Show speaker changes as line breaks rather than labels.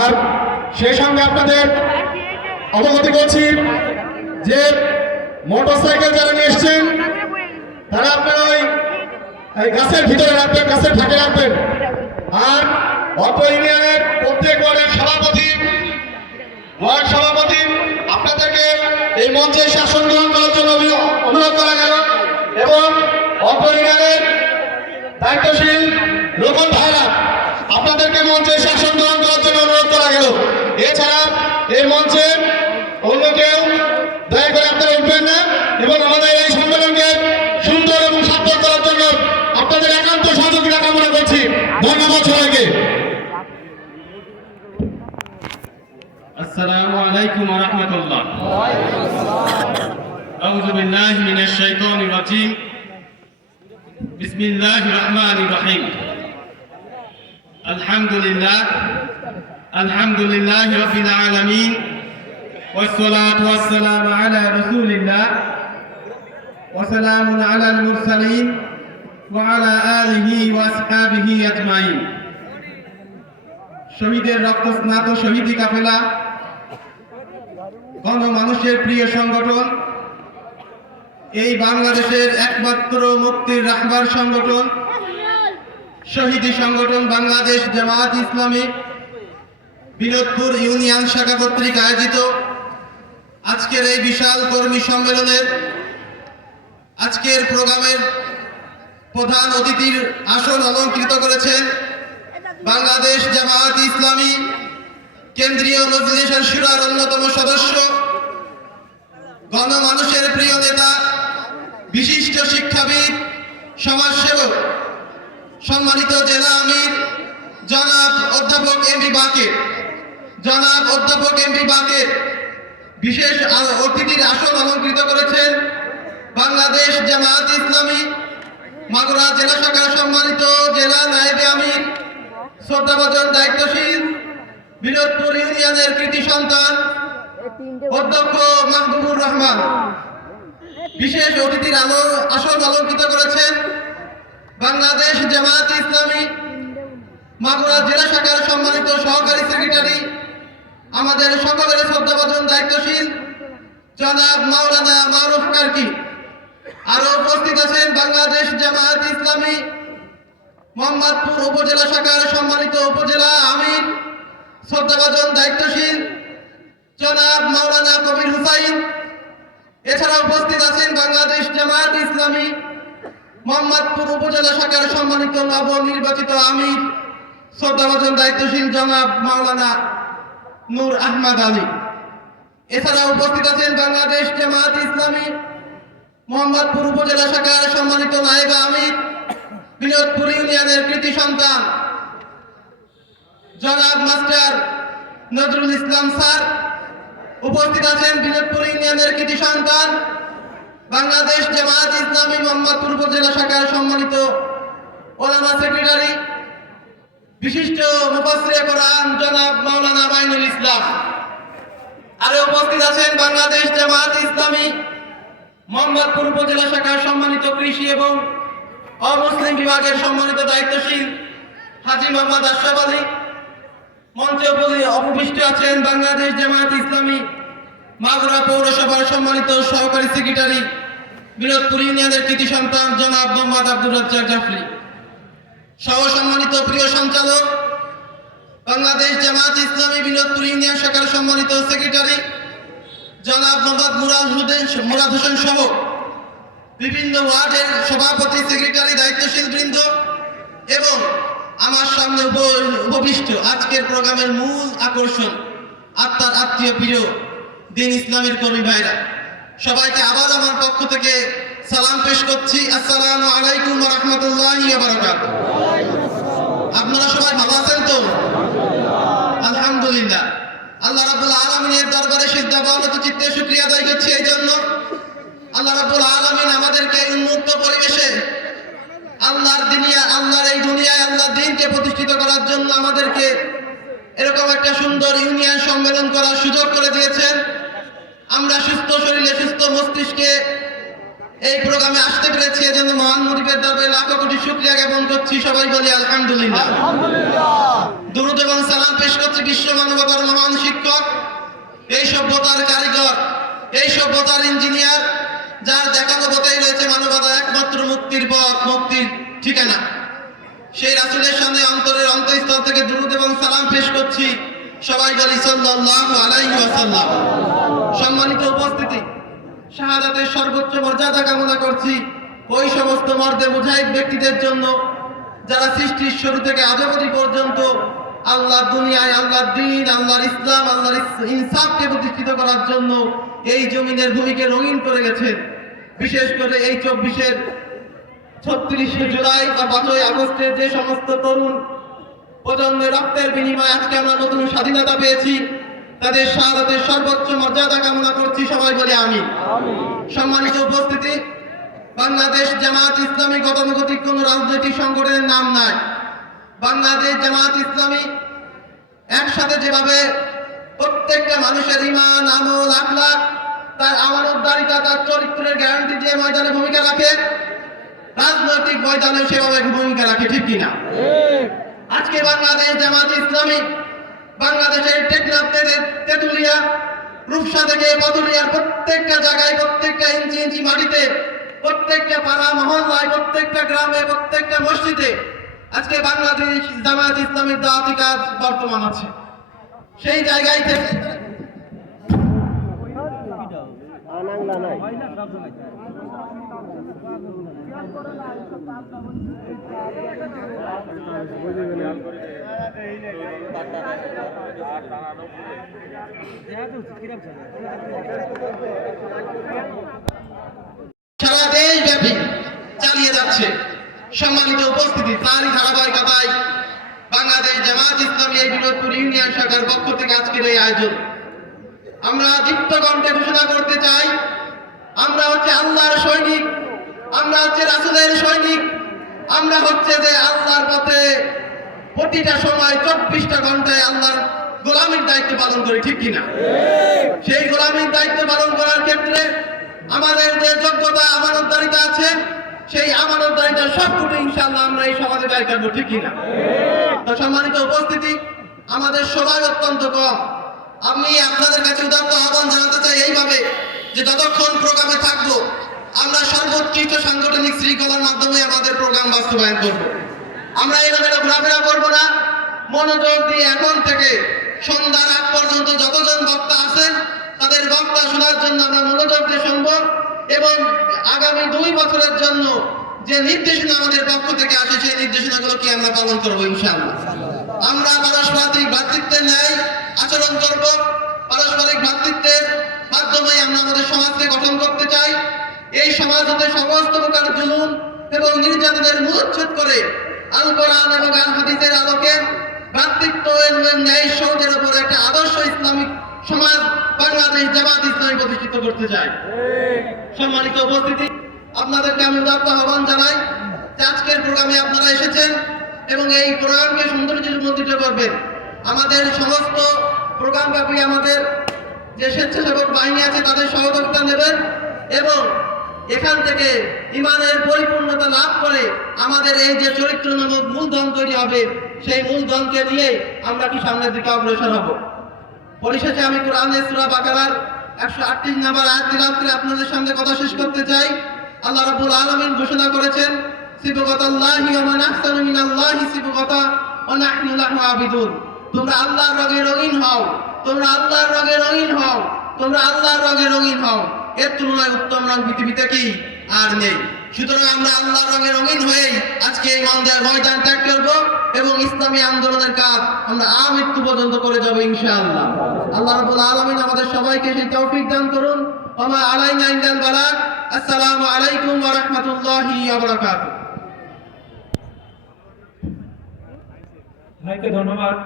আর সেই সঙ্গে আপনাদের অবগতি করছি যে মোটরসাইকেল যারা নিয়ে এসছেন, তারা আপনারা ওই গাছের ভিতরে রাখবেন, গাছের ফাঁকে রাখবেন। আর অল্প ইউনিয়নের প্রত্যেক ওয়ার্ডের সভাপতি, ওয়ার্ড সভাপতি, আপনাদেরকে এই মঞ্চে শাসন গ্রহণ করার জন্য অনুরোধ করা গেল। এবং অল্প ইউনিয়নের দায়িত্বশীল রোকন ভাইরা আপনাদেরকে মঞ্চে শাসন গ্রহণ করার জন্য অনুরোধ করা গেল এছাড়া এই মঞ্চে অন্য কেউ দয়া করে আপনারা উঠবেন না এবং আমাদের এই সম্মেলনকে সুন্দর এবং সার্থক করার জন্য আপনাদের একান্ত সহযোগিতা কামনা করছি ধন্যবাদ সবাইকে
السلام عليكم ورحمة الله أعوذ بالله من الشيطان الرجيم بسم الله الرحمن الرحيم الحمد لله الحمد لله رب العالمين والصلاة والسلام على رسول الله وسلام على المرسلين وعلى آله وأصحابه أجمعين শহীদের রক্ত স্নাত শহীদি কাফেলা গণ মানুষের প্রিয় সংগঠন এই বাংলাদেশের একমাত্র মুক্তির রাখবার সংগঠন শহীদি সংগঠন বাংলাদেশ জামায়াত ইসলামী বিনোদপুর ইউনিয়ন শাখা কর্তৃক আয়োজিত আজকের এই বিশাল কর্মী সম্মেলনের আজকের প্রোগ্রামের প্রধান অতিথির আসন অলঙ্কৃত করেছেন বাংলাদেশ জামায়াত ইসলামী কেন্দ্রীয় মজলিসের সুরার অন্যতম সদস্য, গণমানুষের প্রিয় নেতা, বিশিষ্ট শিক্ষাবিদ, সমাজসেবক সম্মানিত জেলা আমির, জনাব অধ্যাপক এম বি বাকের। জনাব অধ্যাপক এম বি বাকের বিশেষ অতিথির আসন অলঙ্কৃত করেছেন বাংলাদেশ জামায়াত ইসলামী মাগুরা জেলা শাখার সম্মানিত জেলা নায়েবে আমির শ্রদ্ধাভাজন দায়িত্বশীল বিনোদপুর ইউনিয়নের কৃতি সন্তান, অধ্যক্ষ মাহবুবুর রহমান। বিশেষ অতিথির আলো আসন অলঙ্কৃত করেছেন বাংলাদেশ জামায়াত ইসলামী মাগুরা জেলা শাখার সম্মানিত সহকারী সেক্রেটারি, আমাদের সকলের শ্রদ্ধাভাজন দায়িত্বশীল জনাব মাওলানা মারুফ কার্কি। আরও উপস্থিত আছেন বাংলাদেশ জামায়াত ইসলামী মোহাম্মদপুর উপজেলা শাখার সম্মানিত উপজেলা আমির, শ্রদ্ধাভাজন দায়িত্বশীল জনাব মাওলানা কবির হুসাইন। এছাড়া উপস্থিত আছেন বাংলাদেশ জামায়াত ইসলামী মোহাম্মদপুর উপজেলা শাখার সম্মানিত নবনির্বাচিত আমির শ্রদ্ধাভাজন দায়িত্বশীল জনাব মাওলানা নূর আহমদ আলী। এছাড়া উপস্থিত আছেন বাংলাদেশ জামায়াত ইসলামী মোহাম্মদপুর উপজেলা শাখার সম্মানিত নায়েবা আমির, বিনোদপুর ইউনিয়নের কৃতি সন্তান জনাব মাস্টার নজরুল ইসলাম স্যার, উপস্থিত আছেন বিনোদপুর ইউনিয়নের কৃতি সন্তান বাংলাদেশ জামায়াত ইসলামী মোহাম্মদপুর উপজেলা শাখার সম্মানিত ওলামা সেক্রেটারি, বিশিষ্ট মুফাসসিরে কোরআন জনাব মাওলানা মাইনুল ইসলাম। আরও উপস্থিত আছেন বাংলাদেশ জামায়াত ইসলামী মোহাম্মদপুর উপজেলা শাখার সম্মানিত কৃষি এবং অমুসলিম বিভাগের সম্মানিত দায়িত্বশীল হাজি মোহাম্মদ আশরাফ আলী। মঞ্চে উপবিষ্ট আছেন বাংলাদেশ জামায়াত ইসলামী মাগুরা পৌরসভার সম্মানিত সহকারী সেক্রেটারি বিনোদপুর ইউনিয়নের কৃতি সন্তান জনাব মোহাম্মদ আব্দুর রাজ্জাক জাফরি। সহ সম্মানিত প্রিয় সঞ্চালক, বাংলাদেশ জামায়াত ইসলামী বিনোদপুর ইউনিয়ন শাখার সম্মানিত সেক্রেটারি, জনাব মোহাম্মদ মুরাদ হোসেন মুরাদ হোসেন সহ বিভিন্ন ওয়ার্ডের সভাপতি, সেক্রেটারি, দায়িত্বশীল বৃন্দ এবং আমার সামনে উপ- উপবিষ্ট আজকের প্রোগ্রামের মূল আকর্ষণ, আত্মার আত্মীয় প্রিয় দিন ইসলামের কর্মী ভাইরা। সবাইকে আবার আমার পক্ষ থেকে সালাম পেশ করছি। আসসালামু আলাইকুম রহমতুল্লাহ আপনারা সবাই ভালো আছেন তো? আলহামদুলিল্লাহ। আল্লাহ রাব্বুল আলামিনের দরবারে সিদ্ধা বলত চিত্তে শুকরিয়া আদায় করছি এই জন্য। আল্লাহ রাব্বুল আলামিন আমাদেরকে উন্মুক্ত পরিবেশে আল্লাহর দুনিয়া, আল্লাহর এই দুনিয়ায় আল্লাহ দিনকে প্রতিষ্ঠিত করার জন্য আমাদেরকে এরকম একটা সুন্দর ইউনিয়ন সম্মেলন করার সুযোগ করে দিয়েছেন আমরা সুস্থ শরীরে সুস্থ মস্তিষ্কে এই প্রোগ্রামে আসতে পেরেছি এজন্য মহান মুজিবের দরবারে লাখো কোটি শুক্রিয়া জ্ঞাপন করছি। সবাই বলি আলহামদুলিল্লাহ। দুরুদ এবং সালাম পেশ করছি বিশ্ব মানবতার মহান শিক্ষক এই সভ্যতার কারিগর এই সভ্যতার ইঞ্জিনিয়ার যার দেখানো পথেই রয়েছে মানবতা একমাত্র মুক্তির পথ মুক্তির ঠিকানা। সেই রাসূলের সামনে অন্তরের অন্তঃস্থল থেকে দুরুদ এবং সালাম পেশ করছি। সবাই বলি সাল্লাল্লাহু আলাইহি ওয়াসাল্লাম। সম্মানিত উপস্থিতি, শাহাদাতের সর্বোচ্চ মর্যাদা কামনা করছি। ওই সমস্ত মর্দে মুজাহিদ ব্যক্তিদের জন্য, যারা সৃষ্টির শুরু থেকে আজ অবধি পর্যন্ত আল্লাহ দুনিয়ায়, আল্লাহর দিন, আল্লাহর ইসলাম, আল্লাহর ইনসাফকে প্রতিষ্ঠিত করার জন্য এই জমিনের ভূমিকে রঙিন করে গেছেন বিশেষ করে এই চব্বিশের ছত্রিশে জুলাই বা পাঁচই আগস্টের যে সমস্ত তরুণ প্রজন্মের রক্তের বিনিময়ে আজকে আমরা নতুন স্বাধীনতা পেয়েছি তাদের শাহাদাতের সর্বোচ্চ মর্যাদা কামনা করছি সবাই বলে আমি সম্মানিত উপস্থিতি বাংলাদেশ জামাত ইসলামী গতানুগতিক কোন রাজনৈতিক সংগঠনের নাম নাই। বাংলাদেশ জামাত ইসলামী একসাথে যেভাবে প্রত্যেকটা মানুষের ইমান আমল আখলাক তার আমানতদারিতা তার চরিত্রের গ্যারান্টি দিয়ে ময়দানে ভূমিকা রাখে রাজনৈতিক ময়দানে সেভাবে ভূমিকা রাখে, ঠিক কিনা? আজকে বাংলাদেশ জামাত ইসলামী, বাংলাদেশের টেকনাফ তেতুলিয়া, রূপসা থেকে পাতুলিয়ার প্রত্যেকটা জায়গায়, প্রত্যেকটা ইঞ্চি ইঞ্চি মাটিতে, প্রত্যেকটা পাড়া মহল্লায়, প্রত্যেকটা গ্রামে, প্রত্যেকটা মসজিদে আজকে বাংলাদেশ জামাত ইসলামের দাওয়াতি কাজ বর্তমান আছে। সেই জায়গায় থেকে সারা দেশব্যাপী চালিয়ে যাচ্ছে সম্মানিত উপস্থিতি তারই ধারাবাহিকতায় বাংলাদেশ জামাত ইসলামী বিনোদপুর ইউনিয়ন শাখার পক্ষ থেকে আজকের এই আয়োজন। আমরা দীপ্ত কণ্ঠে ঘোষণা করতে চাই। আমরা হচ্ছে আল্লাহর সৈনিক। আমরা হচ্ছে রাসুলের সৈনিক। আমরা হচ্ছে যে আল্লাহর পথে প্রতিটা সময় চব্বিশটা ঘন্টায় আল্লাহর গোলামীর দায়িত্ব পালন করি, ঠিক কিনা সেই গোলামীর দায়িত্ব পালন করার ক্ষেত্রে আমাদের যে যোগ্যতা, আমানতদারিতা আছে, সেই আমানতদারিতা সবটুকু ইনশাআল্লাহ আমরা এই সমাজে দায়িত্ব ঠিক কিনা সম্মানিত উপস্থিতি, আমাদের সময় অত্যন্ত কম। আমি আপনাদের কাছে উদাত্ত আহ্বান জানাতে চাই এইভাবে যে যতক্ষণ প্রোগ্রামে থাকব, আমরা সর্বোৎকৃষ্ট সাংগঠনিক শৃঙ্খলার মাধ্যমে আমাদের প্রোগ্রাম বাস্তবায়ন করব। আমরা এইভাবে ঘোরাফেরা করব না। মনোযোগ দিয়ে এখন থেকে সন্ধ্যার আগ পর্যন্ত যতজন বক্তা আছেন, তাদের বক্তা শোনার জন্য আমরা মনোযোগ দিয়ে শুনব এবং আগামী দুই বছরের জন্য যে নির্দেশনা আমাদের পক্ষ থেকে আসে সেই নির্দেশনাগুলোকে আমরা পালন করব ইনশাআল্লাহ? আমরা পারস্পরিক ভ্রাতৃত্বের ন্যায় আচরণ করব। পারস্পরিক ভ্রাতৃত্বের মাধ্যমে আমরা আমাদের সমাজকে গঠন করতে চাই। এই সমাজ হতে সমস্ত প্রকার জুলুম এবং নির্যাতনের মূলচ্ছেদ করে আল কোরআন এবং আল হাদিসের আলোকে ভ্রাতৃত্ব এবং ন্যায় সৌজের উপর একটা আদর্শ ইসলামিক সমাজ বাংলাদেশ জামাত ইসলামী প্রতিষ্ঠিত করতে চায় সম্মানিত উপস্থিতি। আপনাদেরকে আমি উদাত্ত আহ্বান জানাই যে আজকের প্রোগ্রামে আপনারা এসেছেন এবং এই প্রোগ্রামকে সৌন্দর্যমণ্ডিত করবেন আমাদের সমস্ত প্রোগ্রাম ব্যাপী আমাদের যে স্বেচ্ছাসেবক বাহিনী আছে, তাদের সহযোগিতা নেবেন এবং এখান থেকে ইমানের পরিপূর্ণতা লাভ করে আমাদের এই যে চরিত্র নামক মূলধন তৈরি হবে, সেই মূলধনকে নিয়ে আমরা কি সামনের দিকে অগ্রসর হব। পরিশেষে আমি কোরআনের সূরা বাকারার 138 নম্বর আয়াত আপনাদের সঙ্গে কথা শেষ করতে চাই। আল্লাহ রাব্বুল আলামিন ঘোষণা করেছেন তোমরা আল্লাহর রঙে রঙিন হও, তোমরা আল্লাহর রঙে রঙিন হও, তোমরা আল্লাহর রঙে রঙিন হও। এর তুলনায় উত্তম রং পৃথিবীতে কি? আর নেই। সুতরাং আমরা আল্লাহর রঙে রঙিন হয়েই আজকে এই ময়দান ত্যাগ করব এবং ইসলামী আন্দোলনের কাজ আমরা আমৃত্যু পর্যন্ত করে যাব ইনশাআল্লাহ। আল্লাহ রাব্বুল আলামিন আমাদের সবাইকে সেই তৌফিক দান করুন। ওমা আলাইনা ইল্লাল বালাগ। আসসালামু আলাইকুম ওয়া রাহমাতুল্লাহি ওয়া বারাকাতুহু।
ভাইকে ধন্যবাদ।